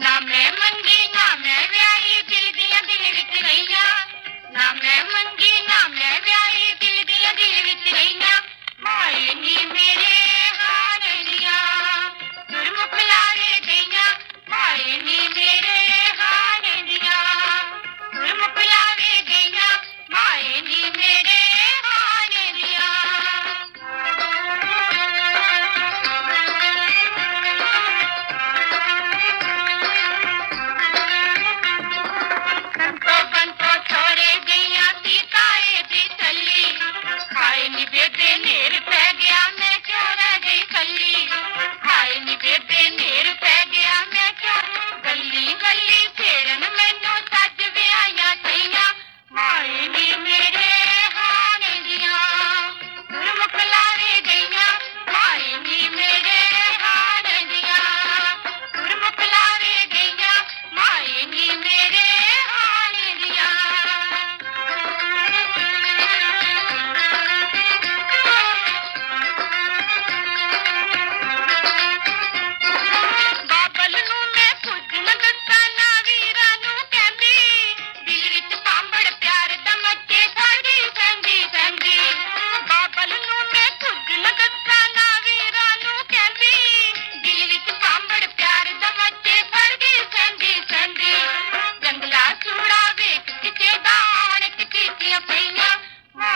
ਨਾ ਮੈਂ ਮੰਗੀ, ਨਾ ਮੈਂ ਵਿਆਹੀ ਦਿਲ ਦੀਆਂ ਦਿਲ ਵਿੱਚ ਰਹੀਆਂ। ਨਾ ਮੈਂ ਮੰਗੀ, ਨਾ ਮੈਂ ਵਿਆਹੀ ਦਿਲ ਦੀਆਂ ਦਿਲ ਵਿੱਚ ਰਹੀਆਂ। ਮਾਏ ਨੀ ਮੇਰੇ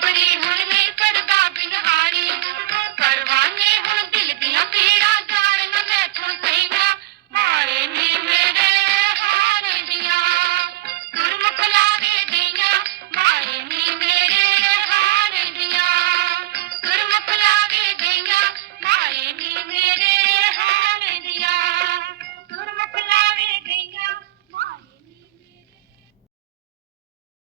Liberty